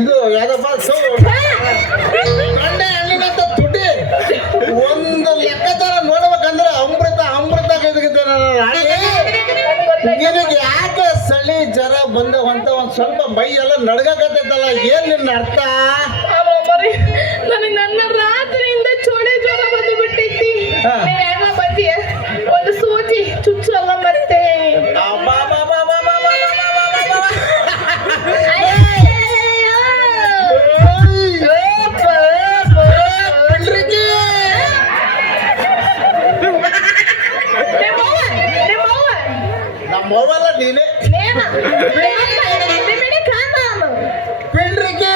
ಇದು ಯಾವ್ದಪ್ಪ ತೊಂಡೆ ಹಣ್ಣಿನಂತ ತುಟಿ ಒಂದು ಲೆಕ್ಕಾಚಾರ ನೋಡ್ಬೇಕಂದ್ರೆ ಅಮೃತ ಅಮೃತ ನಿನಗೆ ಯಾಕೆ ಚಳಿ ಜ್ವರ ಬಂದವಂತ ಒಂದ್ ಸ್ವಲ್ಪ ಮೈ ಎಲ್ಲ ನಡ್ಗಕತ್ತೈತಲ್ಲ ಏನ್ ನಿನ್ನ ಅರ್ಥ? ನನಗೆ ನನ್ನ ರಾತ್ರಿಯಿಂದ ಚೋಳೆ ಜ್ವರ ಬಂದು ಬಿಟ್ಟೈತಿ. ಬತ್ತಿ ಒಂದು ಸೂಜಿ ಚುಚ್ಚಲ್ಲ ಮತ್ತೆ ಮೊಬೈಲ ನೀನೆ ಪಿಂಡ್ರಿಕೆ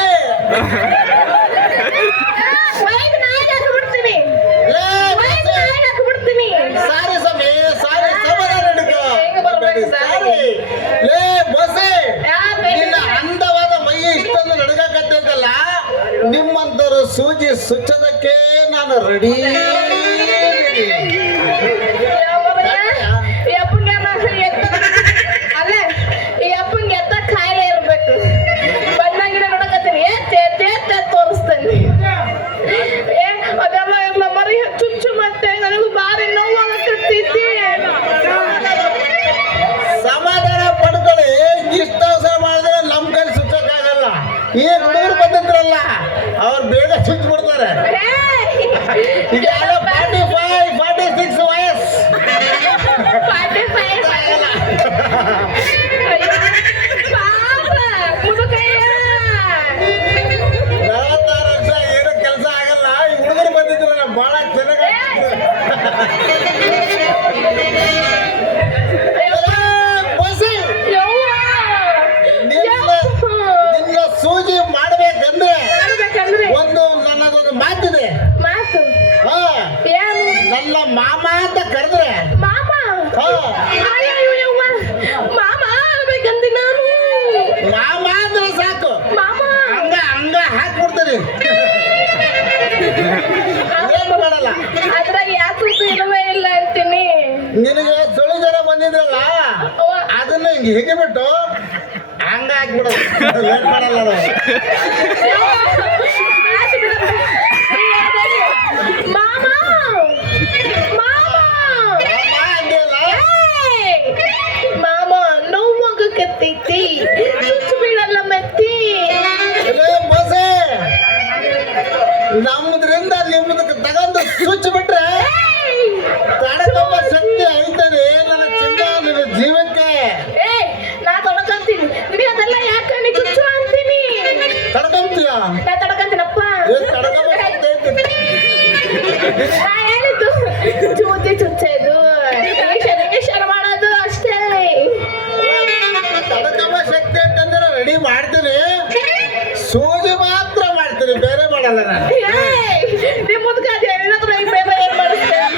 ಸಾರಿ ಸಮಯ ಸಾರಿ ಲೇ ಬಸೆ ನಿನ್ನ ಅಂದವಾದ ಮೈ ಇಷ್ಟೊಂದು ನಡ್ಗಕತ್ತೈತಲ್ಲ ನಿಮ್ಮಂತರು ಸೂಜಿ ಸುಚ್ಚದಕ್ಕೆ ನಾನು ರೆಡಿ. ಈ ಹುಡುಗರು ಬಂದಿದ್ರಲ್ಲ ಅವ್ರು ಬೇಗ ಚುಚ್ಚಿ ಬಿಡ್ತಾರೆ. ಈಗ 45-46 ವಯಸ್ಸು 46 ವರ್ಷ ಏನೋ ಕೆಲಸ ಆಗಲ್ಲ. ಈ ಹುಡುಗರು ಬಂದಿದ್ರಲ್ಲ ಬಹಳ ಚೆನ್ನಾಗಿ ಸೂಜಿ ಮಾಡ್ಬೇಕಂದ್ರೆ ಒಂದು ನನ್ನದೊಂದು ಮಾತಿದೆ. ಹಿಂಗೆ ಹೇಗೆ ಬಿಟ್ಟು ಹಂಗ ಹಾಕ್ಬಿಡೋದು ಲೇಟ್ ಮಾಡಲ್ಲ ನಾವು. ಮಾಮ ಮಾಮ ಅಮ್ಮ ಅಂದಿಲ್ಲ. ಮಾಮ ನೋವಾಗಕತ್ತೈತಿ ಚುಚ್ಚು ಬೀಳಲ್ಲ ಮತ್ತೆ ಇಲ್ಲೇ ಮೋಸೆ ನಮ್ಮದ್ರಿಂದ ನಿಮ್ಮದಕ್ಕೆ ತಗೊಂಡು ಸ್ವಿಚ್ ಬಿಟ್ರೆ ತಡಕಮ್ಮ ಶಕ್ತಿ ಐತದೆ ನನ್ನ ಚಿನ್ನ ನಿನ್ನ ಜೀವಕ್ಕೆ. ಏ ನಾ ತಡ್ಕಂತೀನಿ ನಿನಗೆ ಅದೆಲ್ಲ ಯಾಕೆ ನೀ ಚುಚ್ಚು ಅಂತೀನಿ ತಡ್ಕೊಂತೀಯ ನಾ ತಡ್ಕಂತೀನಪ್ಪ ತಡಕಮ್ಮ ಶಕ್ತಿ ಐತೆ. ನಾ ಹೇಳಿದ್ದು ಚೂತಿ ಚುಚ್ಚೋದು ಇಂಜೆಕ್ಷನ್ ಮಾಡೋದು ಅಷ್ಟೇ ತಡಕಮ್ಮ ಶಕ್ತಿ ಅಂತಂದ್ರೆ ರೆಡಿ ಮಾಡ್ತೀನಿ, ಸೂಜಿ ಮಾತ್ರ ಮಾಡ್ತೀನಿ, ಬೇರೆ ಮಾಡಲ್ಲ ನಾನು. ನಿಮ್ಮ ಮುದ್ಕ ಅದು ಏನಾದ್ರು ಈ ಬೇರೆ ಏನ್ ಮಾಡಿಸ್ತೇನೆ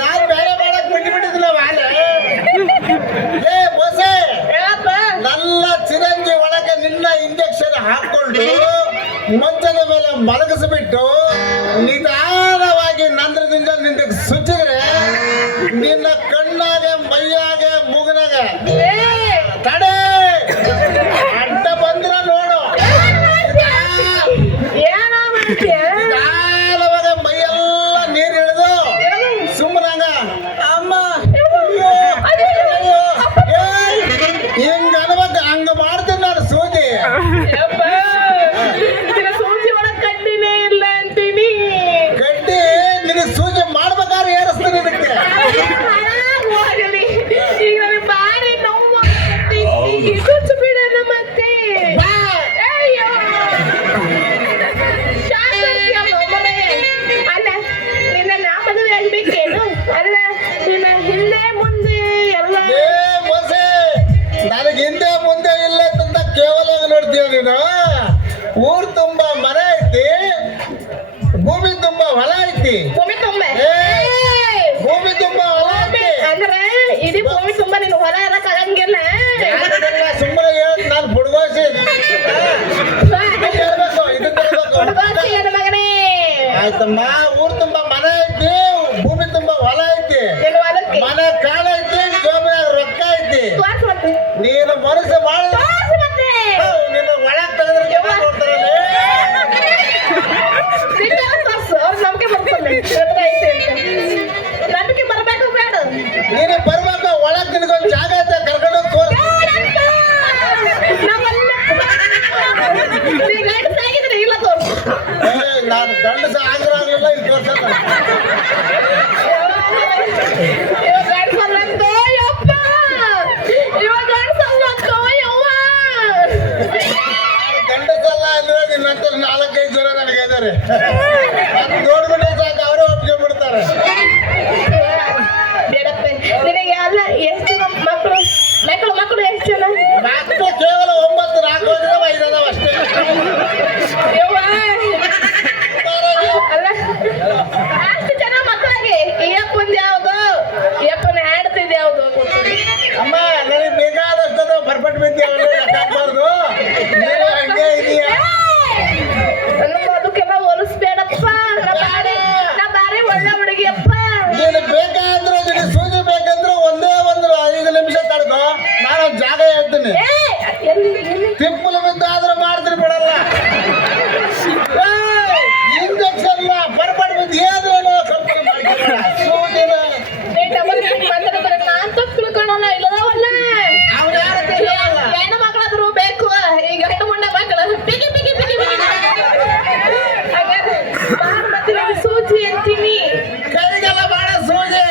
ನಾನು ಬೇರೆ ಮಾಡಕ್ ಬಿಟ್ಟಿದ್ದಿಲ್ಲ ವಾಲೆ. ಏ ಬೋಸೆ ಹೇಳಪ್ಪ ನನ್ನ ಚಿರಂಜಿ ಒಳಗೆ ನಿನ್ನ ಇಂಜೆಕ್ಷನ್ ಹಾಕೊಂಡು ಮಂಚದ ಮೇಲೆ ಮಲಗಿಸ್ಬಿಟ್ಟು ನಿಧಾನವಾಗಿ ನಂದ್ರದಿಂದ ನಿಂದ ಸುಚ್ಚಿದ್ರೆ ನಿನ್ನ ಕಣ್ಣಾಗೆ ಮೈಯಾಗೆ ಮೂಗನಾಗೆ ತಡೆ ಅಡ್ಡ ಬಂದ್ರ ನೋಡು. ಏನೋ ಮಾಡ್ತೀಯ ನಿಧಾನವಾಗ ಮೈಯೆಲ್ಲ ನೀರು ಇಳಿದು ಸುಮ್ಮನಾಗ ಅಮ್ಮ ಹಿಂಗ ಅನ್ಬೇಕು, ಹಂಗ ಮಾಡ್ತೀನಿ ನಾನು ಸೂಜಿ. ಯಪ್ಪ, ನಿನ್ನ ಸೂಜಿ ಒಳಗ್ ಕಡ್ಡಿನೇ ಇಲ್ಲ ಅಂತೀನಿ ಗಡ್ಡಿ ನಿನಗೆ ಸೂಜಿ ಮಾಡ್ಬೇಕಾದ್ರೆ ಏರಿಸ್ತೀನಿ ಇದಕ್ಕೆ. ಹೋಗಲಿ. ಈಗ ನನಗೆ ಭಾರಿ ನೋವು ಆಗ್ತೈತಿ. ಚುಚ್ಚು ಬಿಡೋಣ ಮತ್ತೆ ಬಾ. ಅಯ್ಯೋ ಶಾಸ್ತ್ರಜ್ಞ ಒಬ್ಬರೇ. ಅಲ್ಲ ನಿನ್ನ ನಾ ಮದುವೆ ಆಗ್ಬೇಕೇನು? ಅಲ್ಲ ನಿನ್ನ ಹಿಂದೆ ಮುಂದೆ ಎಲ್ಲ ಏ ಮೊಸೆ ನನಗೆ ಹಿಂದೆ ಮುಂದೆ ಇಲ್ಲ ಅಂತ ಕೇವಲ ನೋಡ್ತೀಯ ನೀನು. ಊರ್ ತುಂಬಾ ಮನೆ ಐತಿ, ಭೂಮಿ ತುಂಬಾ ಹೊಲ ಐತಿ. ಭೂಮಿ ತುಂಬ ಭೂಮಿ ತುಂಬಾ ಹೊಲ ಐತಿ. ಅಂದ್ರೆ ಇಡೀ ಭೂಮಿ ತುಂಬ ನೀನು ಹೊಲ ಇರಕ್ ಆಗಂಗಿಲ್ಲ. ಯಾಕಂದ್ರೆ ಸುಮ್ಮನೆ ಹೇಳಿ ನಾನು ಬುಡ್ಗೋಸಿ ಹೇಳ್ಬೇಕು, ಇದನ್ನ ಹೇಳ್ಬೇಕು. ಹುಡುಗಾಸಿ ಹೆಣ್ಣು ಮಗನೇ ಆಯ್ತಮ್ಮ, ಊರ್ ತುಂಬಾ ಮನೆ ಐತಿ, ಭೂಮಿ ತುಂಬಾ ಹೊಲ ಐತಿ, ನಿನ್ನ ಹೊಲಕ್ಕೆ ಮನೆ ಕಾಳ ಐತಿ, ಜೋಬಿನಾಗ ರೊಕ್ಕ ಐತಿ. ತೋರ್ಸು ಮತ್ತೆ ನೀನು ಮನಸ್ಸು ಮಾಡಿ ತೋರ್ಸು ಮತ್ತೆ ನಿನ್ನ ಒಳಗ್ ತೆಗೆದ್ರೆ ಜನ ನೋಡ್ತಾರಲ್ಲ. ನಿನ್ನ ತೋರ್ಸು ಅವ್ರ ನಂಬಿಕೆ ಬರ್ತದೆ ಎತ್ರ ಐತೆ ಅಂತ. ನಂಬಿಕೆ ಬರ್ಬೇಕು ಬೇಡ ನೀನು ಬರ್ಬೇಕು, ಒಳಗ್ ನಿನಗೊಂದು ಜಾಗ ಐತೆ, ಕರ್ಕೊಂಡು ತೋರ್ಸು. ನೀ ಗಂಡಸಾಗಿದ್ರೆ ಇಲ್ಲ ತೋರ್ಸು. ನಾನು ಗಂಡಸ ಆಗಿರಾಗಲಿಲ್ಲ ಇಲ್ಲಿ ತೋರ್ಸಲ್ಲ. ಇವಾಗ ಗಂಡಸಲ್ಲಂತೋ ಯಪ್ಪ, ಇವಾಗ ಗಂಡಸಲ್ಲಂತೋ ಯವ್ವ. ಗಂಡಸಲ್ಲ ಅಂದ್ರೆ ನಿನ್ನಂತ 4-5 ಜನ ನನಗೆ ಇದ್ದಾರೆ. ನೋಡ್ಬಿಟ್ರೆ ಸಾಕು, ಅವರೇ ಒಪ್ಕೊಂಡ್ಬಿಡ್ತಾರೆ. ಬೇಡಪ್ಪ, ನಿನಗೆ ಅಲ್ಲ ಎಷ್ಟು ಮಕ್ಕಳು ಮಕ್ಕಳು ಮಕ್ಕಳು ಎಷ್ಟು ಜನ? ಮಕ್ಕಳು ಕೇವಲ 9, 4 ಅದಾವ, 5 ಅದಾವ ಅಷ್ಟೇ. ಯವ್ವ, ಅಲ್ಲ ಅಷ್ಟು ಜನ ಮಕ್ಕಳಿಗೆ ಈ ಅಪ್ಪಂದು ಯಾವುದು, ಈ ಅಪ್ಪನ ಹಾಡ್ತಿದ್ದು ಯಾವುದು? ಅಮ್ಮ ನನಗೆ ಬೇಕಾದಷ್ಟು ಬರ್ಪಟ್ಟು ಬಿದ್ದೇವೆ, ಹಾಕ್ಬಾರ್ದು. ನೀನು ಹಂಗೆ ಇದೀಯ. ನನ್ನ ಬದುಕೆಲ್ಲ ಹೋಲಿಸ್ಬೇಡಪ್ಪ. ನಾ ಬಾರಿ ಒಳ್ಳೆ ಹುಡುಗಿಯಪ್ಪ. ನೀನು ಬೇಕಾದ್ರೆ ನಿನಗೆ ಸೂಜಿ ಬೇಕಂದ್ರೆ ಒಂದೇ ಒಂದು 5 ನಿಮಿಷ ತಡ್ಕೋ, ನಾನು ಒಂದ್ ಜಾಗ ಹೇಳ್ತೀನಿ. ತಿಪ್ಪಲು ಬಿದ್ದಾದ್ರೂ ಮಾಡ್ತೀನಿ ಬಿಡಲ್ಲ. ಇಂಜೆಕ್ಷನ್ ಬರ್ಪಟ್ಟು ಬಿದ್ದು ಏನೇನೋ ಕಂಪನಿ ಮಾಡ್ತೀರ ಸೂಜಿನ. ನಾನ್ ತಪ್ಪು ತಿಳ್ಕೊಳ್ಳೋಣ ಇಲ್ಲದವಲ್ಲ. ಅವ್ರು ಯಾರು ತಿಳಿಯಲ್ಲ. ಹೆಣ್ಣು ಮಕ್ಕಳಾದ್ರು ಬೇಕು, ಈಗ ಗಂಡು ಮುಂಡೆ ಮಕ್ಕಳು ಬಿಗಿ ಬಿಗಿ ಬಿಗಿ ಬಿಗಿ ಹಾಗಾದ್ರೆ ಬಾರ್ ಮತ್ತೆ ನಾನು ಸೂಜಿ ಅಂತೀನಿ. ಕೈಗೆಲ್ಲ ಮಾಡ ಸೂಜಿ.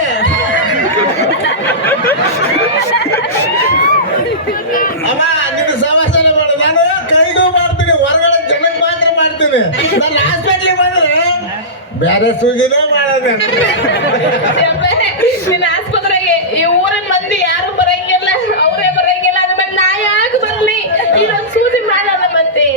ಅಮ್ಮ ನಿನ್ನ ಸಮಾಧಾನ ಮಾಡು, ನಾನು ಕೈಗೂ ಮಾಡ್ತೀನಿ, ಹೊರಗಡೆ ಜನಕ್ಕೆ ಮಾತ್ರ ಮಾಡ್ತೀನಿ. ನಾನು ಹಾಸ್ಪಿಟ್ಲಿಗೆ ಬಂದ್ರೆ ಬೇರೆ ಸೂಜಿನೇ ಮಾಡೋದು. ನಿನ್ನ ಆಸ್ಪತ್ರೆಗೆ ಈ ಊರಿನ ಮಂದಿ ಯಾರು ಬರಂಗಿಲ್ಲ, ಅವರೇ ಬರಂಗಿಲ್ಲ. ಅದ್ಮೇಲೆ ನಾ ಯಾಕೆ ಬರ್ಲಿ? ಇನ್ನೊಂದು ಸೂಜಿ ಮಾಡೋಣ ಮತ್ತೆ.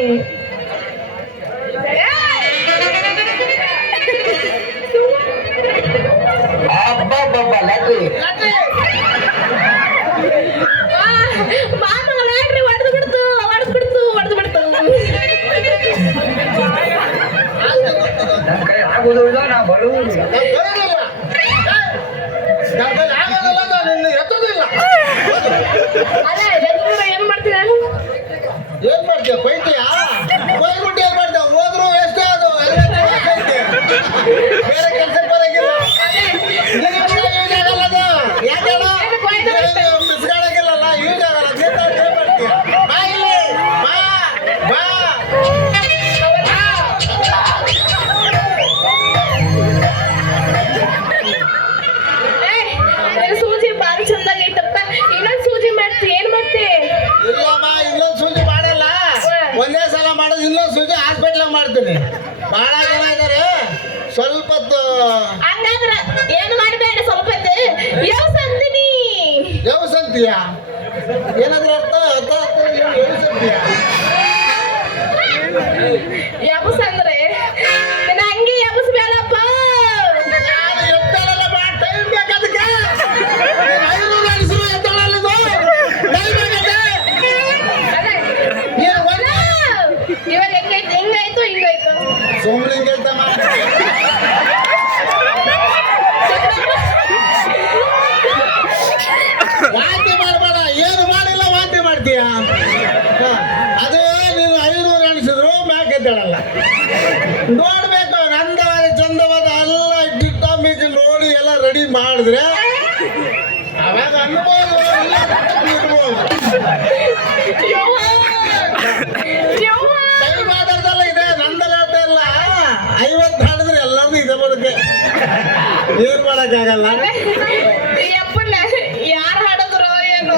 ಮಾತುಗಳಾಡ್ರಿ ಹೊಡೆದು ಬಿಡ್ತು ಹೊಡೆದು ಬಿಡ್ತು ಹೊಡೆದು ಬಿಡ್ತು. ನನ್ನ ಕೈ ಆಗುವುದಿಲ್ಲ, ನಾ ಬರುವುದಿಲ್ಲ. ನಾನು ಬರೋದಿಲ್ಲ. ಇನ್ನೊಂದು ಸೂಜಿ ಹಾಸ್ಪಿಟ್ಲಾಗ ಮಾಡ್ತೀನಿ. ಭಾಳ ಜನ ಇದ್ದಾರೆ, ಸ್ವಲ್ಪ ಹೊತ್ತು ಹಂಗಾದ್ರ ಏನು ಮಾಡಬೇಡ, ಸ್ವಲ್ಪ ಯವ್ಸ್ ಅಂತೀನಿ. ಯವ್ಸ್ ಅಂತೀಯ? ಏನಾದ್ರೂ ಅರ್ಥ ಅರ್ಥ ಯವ್ಸ್ ಅಂತೀಯ? ಯವ್ಸ್ ಅಂದ್ರೆ ಹಂಗೆ ಯವ್ಸ್ ಬೇಡಪ್ಪ. ನಾನು ಎತ್ತಾಳಲ್ಲ ಬಾ, ಟೈಮ್ ಬೇಕಾದಕ್ಕೆ. 500 ನಡೆಸಿದ್ರು ಎತ್ತಾಳಲ್ಲ ಇದು. ಟೈಮ್ ಬೇಕಾದೆ. ನೀನು ಒಂದು ಇವಾಗ ಹೆಂಗೈತು, ಹಿಂಗಾಯ್ತು ಹಿಂಗಾಯ್ತು. ಸುಮ್ಮನೆ ಕೆಲಸ ಮಾಡಿ. ವಾಂತಿ ಮಾಡಬೇಡ, ಏನು ಮಾಡಿಲ್ಲ ವಾಂತಿ ಮಾಡ್ತೀಯ. ಅದು ನೀನು 500 ಎಣಿಸಿದ್ರು ಮ್ಯಾಕ್ ಎದ್ದೇಳಲ್ಲ. ನೋಡ್ಬೇಕು, ನಂದವಾದ ಚಂದವಾದ ಎಲ್ಲ ಗಿಟ್ಟ ಮೀಜಿ ನೋಡಿ ಎಲ್ಲ ರೆಡಿ ಮಾಡಿದ್ರೆ ಅವಾಗ ಅನ್ಬೋದು, ಇಲ್ಲ ಇರ್ಬೋದು. ಕೈ ಮಾತಾಡ್ದಲ್ಲ ಇದೆ, ನಂದಲ್ಲ ಹೇಳ್ತಾ ಇಲ್ಲ. 50 ಹಾಡಿದ್ರೆ ಎಲ್ಲರದು ಇದೆ ಬರುತ್ತೆ, ಏನ್ ಮಾಡಕ್ಕಾಗಲ್ಲ. ಯಪ್ಪನ್ನ ಯಾರು ಹಾಡಿದ್ರು ಏನು,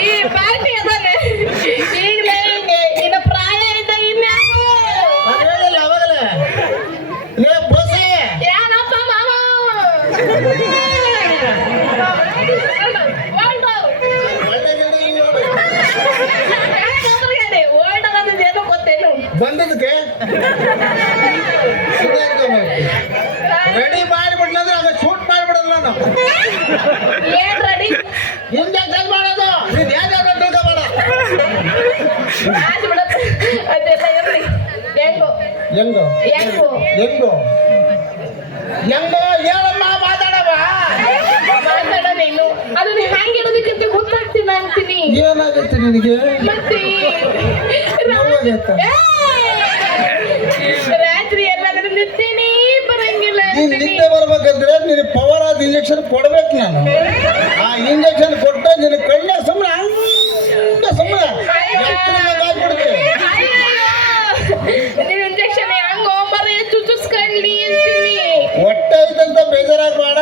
ಈ ಪಾರ್ಟಿ ಅದಾನೆ ಈಗಲೇ ಹಿಂಗೆ, ಇನ್ನು ಪ್ರಾಯ ಇದ್ದ ಇನ್ಯಾರು. ನಾನು ಹೇಳಿಲ್ಲ ಅವಾಗಲೇ, ಲೇ ಬಸ್ಸೇ ಏನಪ್ಪ ಮಾವ ಒಳ್ಳೆ ಗಿಡ ಈ ನೋಡು. ಓಲ್ಡ್ ಅನ್ನೋದೇನು ಗೊತ್ತೇನು? ಬಂದದಕ್ಕೆ ರೆಡಿ ಮಾಡಿಬಿಡ್ಲಂದ್ರೆ ಆಗ ಶೂಟ್ ಮಾಡಿಬಿಡಲ್ಲ ನಾವು. ಏನ್ ರೆಡಿ ಇಂಜೆಕ್ಷನ್ ಮಾಡೋದು ನೀನ್ ಯಾವ್ದಾದ್ರು ತಿಳ್ಕೊಬೇಡ. ಆಯ್ತು ಬಿಡಪ್ಪ, ಅದೆಲ್ಲ ಇರ್ಲಿ. ಹೆಂಗೋ ಹೆಂಗೋ ಹೆಂಗೋ ಹೆಂಗೋ ಹೆಂಗೋ ಹೇಳಮ್ಮ, ಮಾತಾಡವ. ಮಾತಾಡ ನೀನು, ಅದು ನೀ ಹ್ಯಾಂಗೆ ಇರೋದಕ್ಕಂತ ಗೊತ್ತಾಗ್ತಿಲ್ಲ ಅಂತೀನಿ. ಏನಾಗುತ್ತೆ ನಿನಗೆ? ಮತ್ತೆ ನೋವಾಗೈತಾ? ರಾತ್ರಿ ಎಲ್ಲಾದ್ರೂ ನಿದ್ದೆನೇ ಬರಂಗಿಲ್ಲ ನೀನ್ ಅಂತೀನಿ. ನಿದ್ದೆ ಬರ್ಬೇಕಂದ್ರೆ ನಿನಗೆ ಪವರ್ ಆದ ಇಂಜೆಕ್ಷನ್ ಕೊಡ್ಬೇಕು ನಾನು. ಆ ಇಂಜೆಕ್ಷನ್ ಕೊಟ್ಟ ನಿನ್ನ ಕಣ್ಣ ಸುಮ್ಮನೆ ಸುಮ್ಮನೆ ನೀನ್ ಇಂಜೆಕ್ಷನ್ ಹಂಗ ಮರ ಚುಚುಸ್ಕೊಳ್ಳಿ ಅಂತೀನಿ. ಹೊಟ್ಟೆ ಐತಂತ ಬೇಜಾರಾಗಬೇಡ.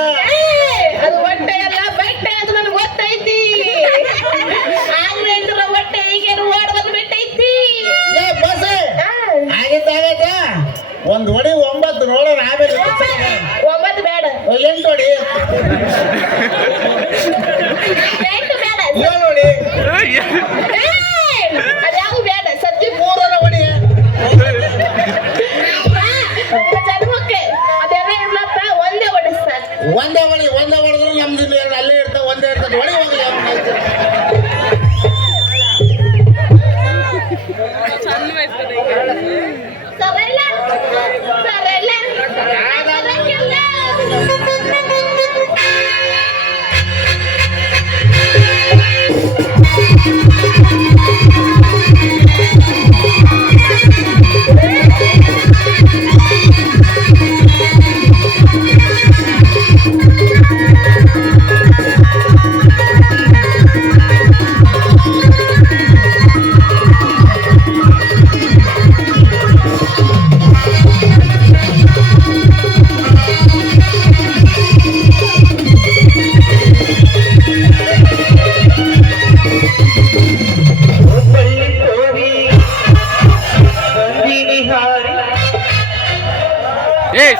ಅದು ಹೊಟ್ಟೆ ಅಲ್ಲ, ಬಟ್ಟೆ ಅದು ನನಗೆ ಗೊತ್ತೈತಿ. ಆಗ್ಲೇ ಇದ್ರ ಹೊಟ್ಟೆ ಈಗೇನು ಓಡ್ ಬಂದ್ಬಿಟ್ಟೈತಿ. ಏ ಬಸ್ಸೇ, ಆಗಿದ್ದಾಗೈತ ಒಂದ್ ಹೊಡಿ 9 ನೋಡೋಣ, ಆಮೇಲೆ 9 ಬೇಡ, 8 ಹೊಡಿ, 8 ಬೇಡ, 7 ಹೊಡಿ, ಅದ್ಯಾವು ಬೇಡ. ಸದ್ಯ 3 ಹೊಡಿ. ಜನ್ಮಕ್ಕೆ ಅದೆಲ್ಲ ಇರ್ಲಪ್ಪ, ಒಂದೇ ಹೊಡಿಸ್ ಸಾಕು. ಒಂದೇ ಹೊಡೆದ್ರು ನಮ್ದು ಅಲ್ಲೇ ಇರ್ತಾವ, ಒಂದೇ ಇರ್ತದೆ. ಹೊಡಿ ಹೋಗ್ಲಿ ಸರಳ ಸರಳ ಬರಂಗಿಲ್ಲ.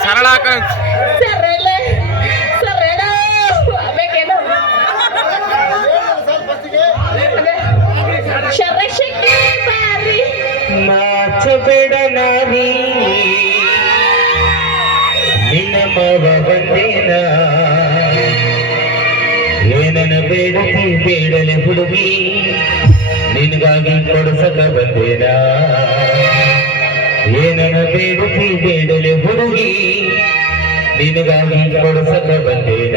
ಸರಳ ಸರಳ ಸರಳ ಬೇಕೇನು? ಶರಶಕ್ಕೆ ಬಾರಿ ನಾಚಬೇಡ ನಾರಿ ನಿನ್ನ ಮಗ ಬಂದೇನ ಏನನ ಬೇಡತಿ ಬೇಡಲೆ ಹುಡುಗಿ ನಿನಗಾಗಿ ಕೊಡಿಸಕ ಬಂದೇನ ಏನನ ಬೇಡತಿ ಬೇಡಲೆ ಹುಡುಗಿ ನಿನಗಾಗಿ ಕೊಡಿಸಕ ಬಂದೇನ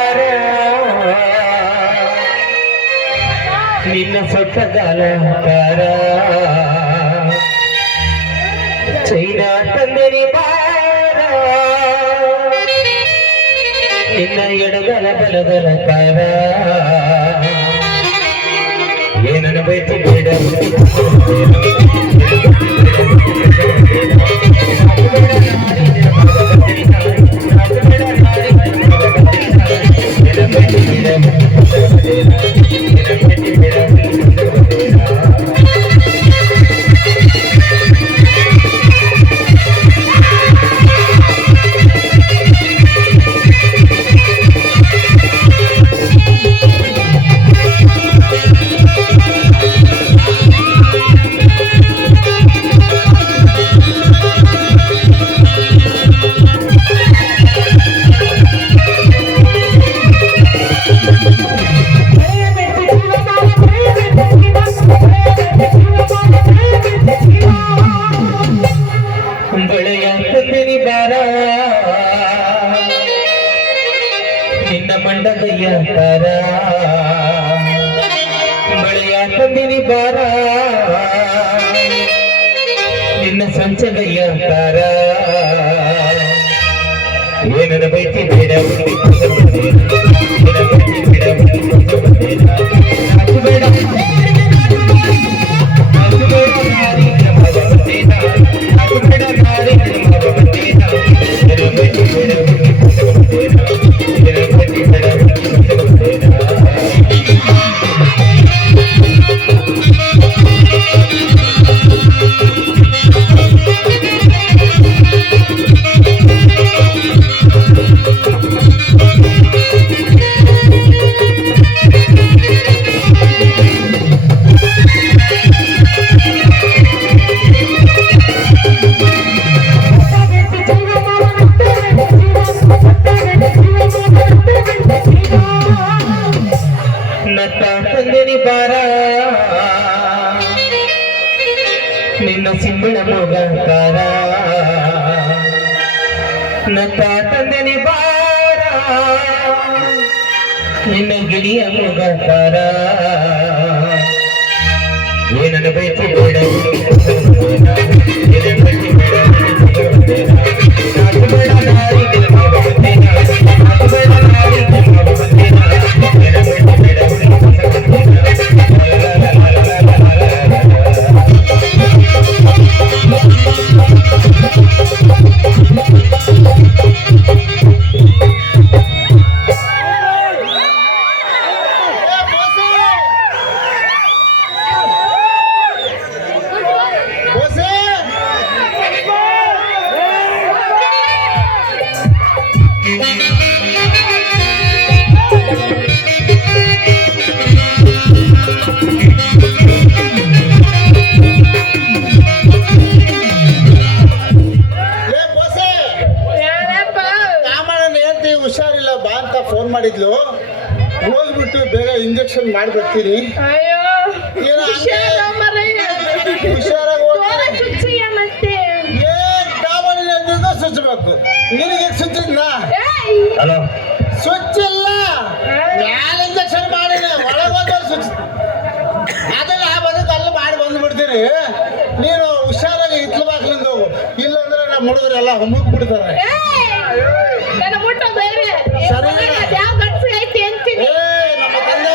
ಬಾರ ನಿನ್ನ ಸೊಟ್ಟಗಾಲ ಕಾರ ಚೈನಾ ತಂದರಿ ಬಾರ ನಿನ್ನ ಎಡಗಲ ಬಲಗಲ ಕಾರ ಏನನ್ನ ಬೈತು ಬೇಡ ಬಳೆಯ ತಂದಿರಿ ಬಾರ ನಿನ್ನ ಮಂಡಗಯ್ಯ ತರ ಬಳೆಯ ತಂದಿರಿ ಬಾರ ನಿನ್ನ ಸಂಚಗಯ್ಯ ತರ ಏನನ ಬೈತಿ ಬೇಡ ತಂದಿರಿ ಬಾರ ನಿನ್ನ ಸಿಂಬಳ ಮೊಗಕಾರ ನತ್ತ ತಂದಿರಿ ಬಾರ ನಿನ್ನ ಗಿಳಿಯ ಮೊಗಕಾರ ಏನನ್ನ ಬೈತಿ ಬೇಡ ಹುಷಾರಿಲ್ಲ ಬಾ ಅಂತ ಫೋನ್ ಮಾಡಿದ್ಲು. ಹೋಗ್ಬಿಟ್ಟು ಬೇಗ ಇಂಜೆಕ್ಷನ್ ಮಾಡಿ ಬರ್ತೀನಿ. ಅಯ್ಯೋ ಏನೋ ಹುಷಾರು ಮಾರಾಯ. ಹುಷಾರಾಗಿ ಜೋರ ಚುಚ್ಚಿಯ ಮತ್ತೆ ಸುಚ್ಚಬೇಕು. ನಿನಗೆ ಸುಚ್ಚಿದ್ನಾ? ಹಲೋ ಸ್ವಿಚ್ ಇಲ್ಲ, ಮ್ಯಾಲ ಇಂಜೆಕ್ಷನ್ ಮಾಡಿಲ್ಲ, ಒಳಗೊಂದು ಸ್ವಿಚ್. ಅದೆಲ್ಲ ಬದುಕು ಅಲ್ಲಿ ಮಾಡಿ ಬಂದ್ಬಿಡ್ತೀನಿ. ನೀನು ಹುಷಾರಾಗಿ ಹಿತ್ಲು ಬಾಕ್ಲಿಂದ ಹೋಗು, ಇಲ್ಲಾಂದ್ರೆ ನಮ್ಮ ಹುಡುಗರೆಲ್ಲ ಹೊಮ್ಮಕ್ ಬಿಡ್ತಾರೆ. ನನ್ನ ಮುಟ್ಟ ಬೇರೆ ಸರಿ. ಯಾವ ಗಂಟು ಐತಿ ಅಂತೀನಿ. ನಮ್ಮ ತಂದೆ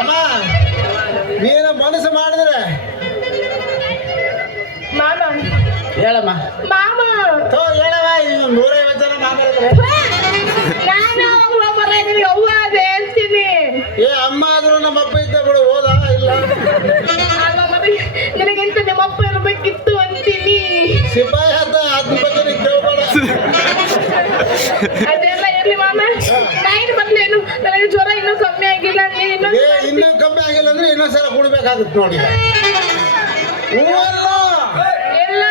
ಅಮ್ಮ, ನೀನು ಮನಸ್ಸು ಮಾಡಿದ್ರೆ ಮಾಮ ಹೇಳಮ್ಮ. ಮಾಮ ಹೇಳವ, ಇನ್ನು 150 ಜನ ಮಾಮ ಇದ್ದಾರೆ. ನಾನು ಅವ್ವ ಮರ ನಿನಗೆ ಅವ್ವ ಅದೇ ಅಂತೀನಿ. ಅಮ್ಮ ಆದ್ರೂ ನಮ್ಮ ಅಪ್ಪ ಇದ್ದ ಬಿಡು, ಹೋದ ಇಲ್ಲ ನಿನಗಿಂತ ನಿಮ್ಮ ಅಪ್ಪ ಇರ್ಬೇಕಿತ್ತು ಅಂತೀನಿ. ಸಿಪಾಯಿ ಅದ, ಅದ್ರ ಬಗ್ಗೆ ನೀನು ಕೇಳ್ಬೇಡ. ಅದೆಲ್ಲ ಎಲ್ಲಿ ಮಾಮ, ನೈಟ್ ಬರ್ಲೇನು, ನನಗೆ ಜ್ವರ ಇನ್ನೂ ಕಮ್ಮಿ ಆಗಿಲ್ಲ. ನೀನು ಇನ್ನೂ ಕಮ್ಮಿ ಆಗಿಲ್ಲ ಅಂದ್ರೆ ಇನ್ನೊಂದ್ಸಲ ಕುಡ್ಬೇಕಾಗುತ್ತೆ ನೋಡಿ. ಹೂವಲ್ಲ ಇಲ್ಲ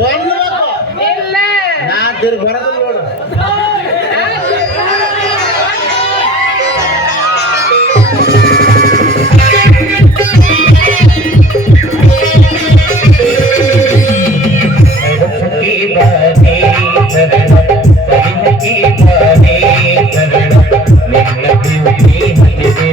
ಬಂದ್ಬೇಕು, ಇಲ್ಲ ನಾ ತಿರ್ಗಿ ಬರೋದಿಲ್ಲ ನೋಡು. ಬಾರ ಬಾನೇ ಶರಣ ಸವಿಹಕ್ಕಿ ಬಾನೇ ಶರಣ ನಿನ್ನ ಪ್ರೀತಿ ಹತ್ತಿದೆ